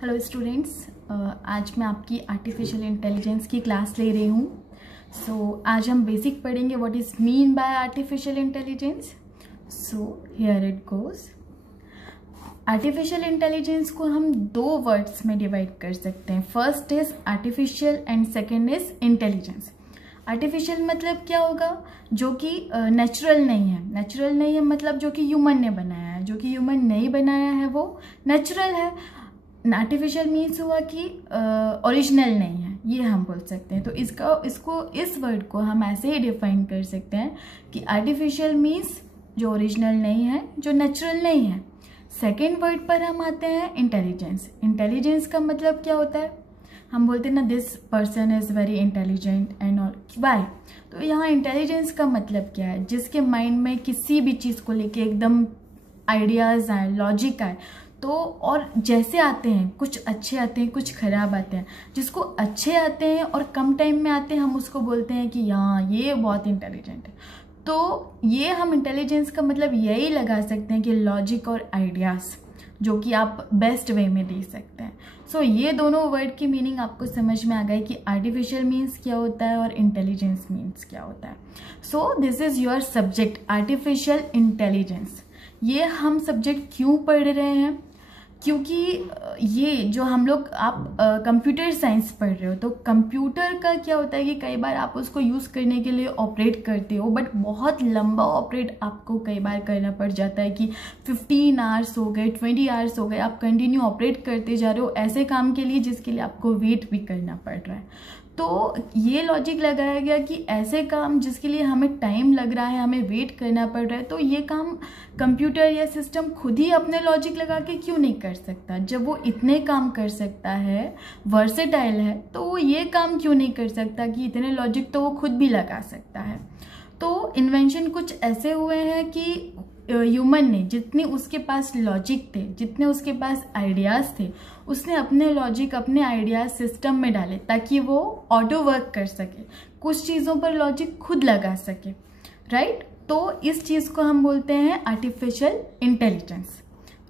Hello students, आज मैं आपकी आर्टिफिशियल इंटेलिजेंस की क्लास ले रही हूँ। आज हम बेसिक पढ़ेंगे what is mean by artificial intelligence. Here it goes. Artificial intelligence को हम दो वर्ड्स में डिवाइड कर सकते हैं। First is artificial and second is intelligence. Artificial मतलब क्या होगा? जो कि नेचुरल नहीं है। नेचुरल नहीं है मतलब जो कि ह्यूमन ने बनाया है। जो कि ह्यूमन नहीं बनाया है वो नेचुरल है। आर्टिफिशियल मीन्स हुआ कि ओरिजिनल नहीं है, ये हम बोल सकते हैं। तो इस वर्ड को हम ऐसे ही डिफाइन कर सकते हैं कि आर्टिफिशियल मीन्स जो ओरिजिनल नहीं है, जो नेचुरल नहीं है। सेकेंड वर्ड पर हम आते हैं इंटेलिजेंस। इंटेलिजेंस का मतलब क्या होता है? हम बोलते हैं ना, this person is very intelligent and all. Why? तो यहाँ इंटेलिजेंस का मतलब क्या है? जिसके माइंड में किसी भी चीज़ को लेके एकदम आइडियाज आए, लॉजिक आए। तो और जैसे आते हैं, कुछ अच्छे आते हैं, कुछ खराब आते हैं। जिसको अच्छे आते हैं और कम टाइम में आते हैं, हम उसको बोलते हैं कि हाँ ये बहुत इंटेलिजेंट है। तो ये हम इंटेलिजेंस का मतलब यही लगा सकते हैं कि लॉजिक और आइडियाज जो कि आप बेस्ट वे में दे सकते हैं। ये दोनों वर्ड की मीनिंग आपको समझ में आ गई कि आर्टिफिशियल मीन्स क्या होता है और इंटेलिजेंस मीन्स क्या होता है। This is your subject artificial intelligence. ये हम सब्जेक्ट क्यों पढ़ रहे हैं? क्योंकि ये जो हम लोग, आप कंप्यूटर साइंस पढ़ रहे हो, तो कंप्यूटर का क्या होता है कि कई बार आप उसको यूज़ करने के लिए ऑपरेट करते हो, बट बहुत लंबा ऑपरेट आपको कई बार करना पड़ जाता है कि 15 आवर्स हो गए, 20 आवर्स हो गए, आप कंटिन्यू ऑपरेट करते जा रहे हो ऐसे काम के लिए जिसके लिए आपको वेट भी करना पड़ रहा है। तो ये लॉजिक लगाया गया कि ऐसे काम जिसके लिए हमें टाइम लग रहा है, हमें वेट करना पड़ रहा है, तो ये काम कंप्यूटर या सिस्टम खुद ही अपने लॉजिक लगा के क्यों नहीं कर सकता? जब वो इतने काम कर सकता है, वर्सेटाइल है, तो वो ये काम क्यों नहीं कर सकता कि इतने लॉजिक तो वो खुद भी लगा सकता है। तो इन्वेंशन कुछ ऐसे हुए हैं कि ह्यूमन ने, जितने उसके पास लॉजिक थे, जितने उसके पास आइडियाज़ थे, उसने अपने लॉजिक, अपने आइडियाज सिस्टम में डाले ताकि वो ऑटो वर्क कर सके, कुछ चीज़ों पर लॉजिक खुद लगा सके, राइट? तो इस चीज़ को हम बोलते हैं आर्टिफिशियल इंटेलिजेंस,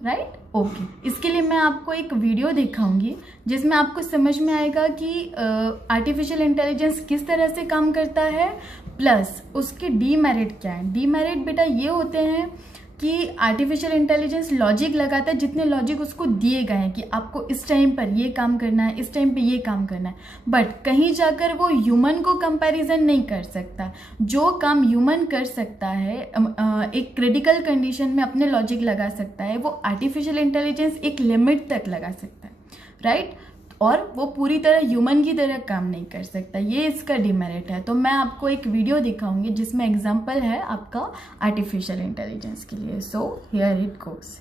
राइट? ओके, इसके लिए मैं आपको एक वीडियो दिखाऊंगी जिसमें आपको समझ में आएगा कि आर्टिफिशियल इंटेलिजेंस किस तरह से काम करता है, प्लस उसके डीमेरिट क्या है। डीमेरिट बेटा ये होते हैं कि आर्टिफिशियल इंटेलिजेंस लॉजिक लगाता है, जितने लॉजिक उसको दिए गए हैं कि आपको इस टाइम पर ये काम करना है, इस टाइम पे ये काम करना है, बट कहीं जाकर वो ह्यूमन को कंपैरिजन नहीं कर सकता। जो काम ह्यूमन कर सकता है, एक क्रिटिकल कंडीशन में अपने लॉजिक लगा सकता है, वो आर्टिफिशियल इंटेलिजेंस एक लिमिट तक लगा सकता है, राइट? और वो पूरी तरह ह्यूमन की तरह काम नहीं कर सकता। ये इसका डिमेरिट है। तो मैं आपको एक वीडियो दिखाऊंगी जिसमें एग्जांपल है आपका आर्टिफिशियल इंटेलिजेंस के लिए। Here it goes.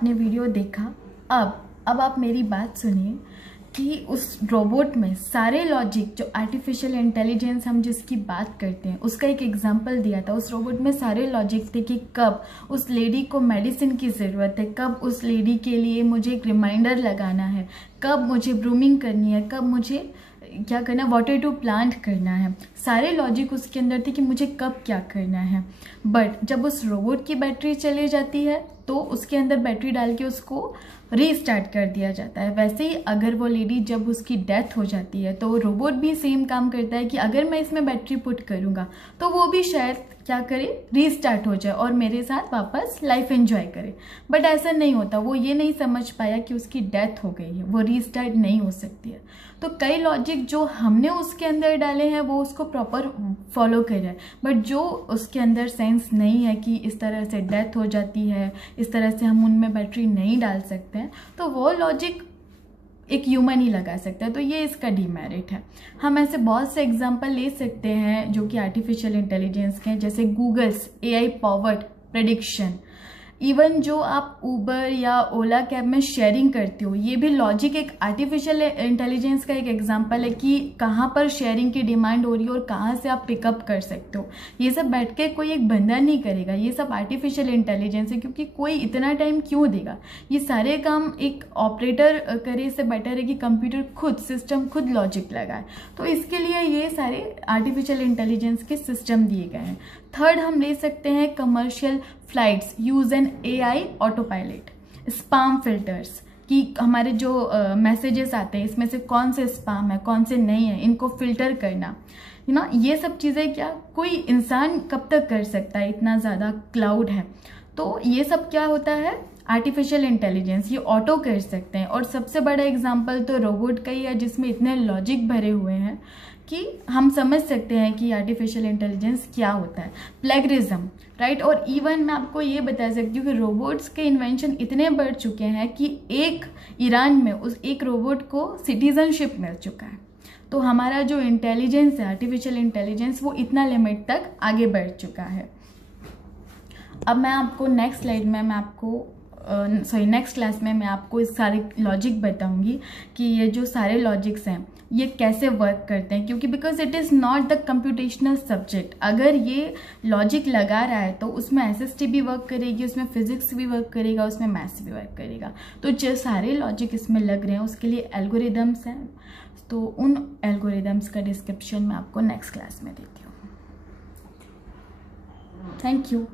आपने वीडियो देखा, अब आप मेरी बात सुनिए कि उस रोबोट में सारे लॉजिक, जो आर्टिफिशियल इंटेलिजेंस हम जिसकी बात करते हैं, उसका एक एग्जांपल दिया था। उस रोबोट में सारे लॉजिक थे कि कब उस लेडी को मेडिसिन की ज़रूरत है, कब उस लेडी के लिए मुझे एक रिमाइंडर लगाना है, कब मुझे ब्रूमिंग करनी है, कब मुझे क्या करना, वाटर टू प्लांट करना है। सारे लॉजिक उसके अंदर थे कि मुझे कब क्या करना है। बट जब उस रोबोट की बैटरी चली जाती है तो उसके अंदर बैटरी डाल के उसको रीस्टार्ट कर दिया जाता है। वैसे ही अगर वो लेडी जब उसकी डेथ हो जाती है तो रोबोट भी सेम काम करता है कि अगर मैं इसमें बैटरी पुट करूँगा तो वो भी शायद क्या करे, रीस्टार्ट हो जाए और मेरे साथ वापस लाइफ एंजॉय करे। बट ऐसा नहीं होता, वो ये नहीं समझ पाया कि उसकी डेथ हो गई है, वो रीस्टार्ट नहीं हो सकती है। तो कई लॉजिक जो हमने उसके अंदर डाले हैं वो उसको प्रॉपर फॉलो कर रहा है, बट जो उसके अंदर सेंस नहीं है कि इस तरह से डेथ हो जाती है, इस तरह से हम उनमें बैटरी नहीं डाल सकते हैं, तो वो लॉजिक एक ह्यूमन ही लगा सकता है। तो ये इसका डीमेरिट है। हम ऐसे बहुत से एग्जांपल ले सकते हैं जो कि आर्टिफिशियल इंटेलिजेंस के हैं, जैसे Google's AI powered prediction. Even जो आप उबर या ओला कैब में शेयरिंग करते हो, ये भी लॉजिक एक आर्टिफिशियल इंटेलिजेंस का एक एग्जांपल है कि कहाँ पर शेयरिंग की डिमांड हो रही है और कहाँ से आप पिकअप कर सकते हो। ये सब बैठ के कोई एक बंदा नहीं करेगा, ये सब आर्टिफिशियल इंटेलिजेंस है, क्योंकि कोई इतना टाइम क्यों देगा। ये सारे काम एक ऑपरेटर करे, इससे बेटर है कि कंप्यूटर खुद, सिस्टम खुद लॉजिक लगाए। तो इसके लिए ये सारे आर्टिफिशियल इंटेलिजेंस के सिस्टम दिए गए हैं। थर्ड हम ले सकते हैं commercial flights use N AI auto pilot. Spam filters कि हमारे जो मैसेजेस आते हैं इसमें से कौन से स्पैम है कौन से नहीं है, इनको फिल्टर करना, ये सब चीज़ें क्या कोई इंसान कब तक कर सकता है, इतना ज़्यादा क्लाउड है। तो ये सब क्या होता है, आर्टिफिशियल इंटेलिजेंस, ये ऑटो कर सकते हैं। और सबसे बड़ा एग्जांपल तो रोबोट का ही है जिसमें इतने लॉजिक भरे हुए हैं कि हम समझ सकते हैं कि आर्टिफिशियल इंटेलिजेंस क्या होता है। Plagiarism, right. और इवन मैं आपको ये बता सकती हूँ कि रोबोट्स के इन्वेंशन इतने बढ़ चुके हैं कि एक ईरान में उस एक रोबोट को सिटीजनशिप मिल चुका है। तो हमारा जो इंटेलिजेंस है, आर्टिफिशियल इंटेलिजेंस, वो इतना लिमिट तक आगे बढ़ चुका है। अब मैं आपको नेक्स्ट स्लाइड में नेक्स्ट क्लास में मैं आपको इस सारे लॉजिक बताऊंगी कि ये जो सारे लॉजिक्स हैं ये कैसे वर्क करते हैं, क्योंकि because it is not the computational subject. अगर ये लॉजिक लगा रहा है तो उसमें SST भी वर्क करेगी, उसमें फिजिक्स भी वर्क करेगा, उसमें मैथ्स भी वर्क करेगा। तो जो सारे लॉजिक इसमें लग रहे हैं उसके लिए एल्गोरिदम्स हैं, तो उन एल्गोरिदम्स का डिस्क्रिप्शन मैं आपको नेक्स्ट क्लास में देती हूँ। Thank you.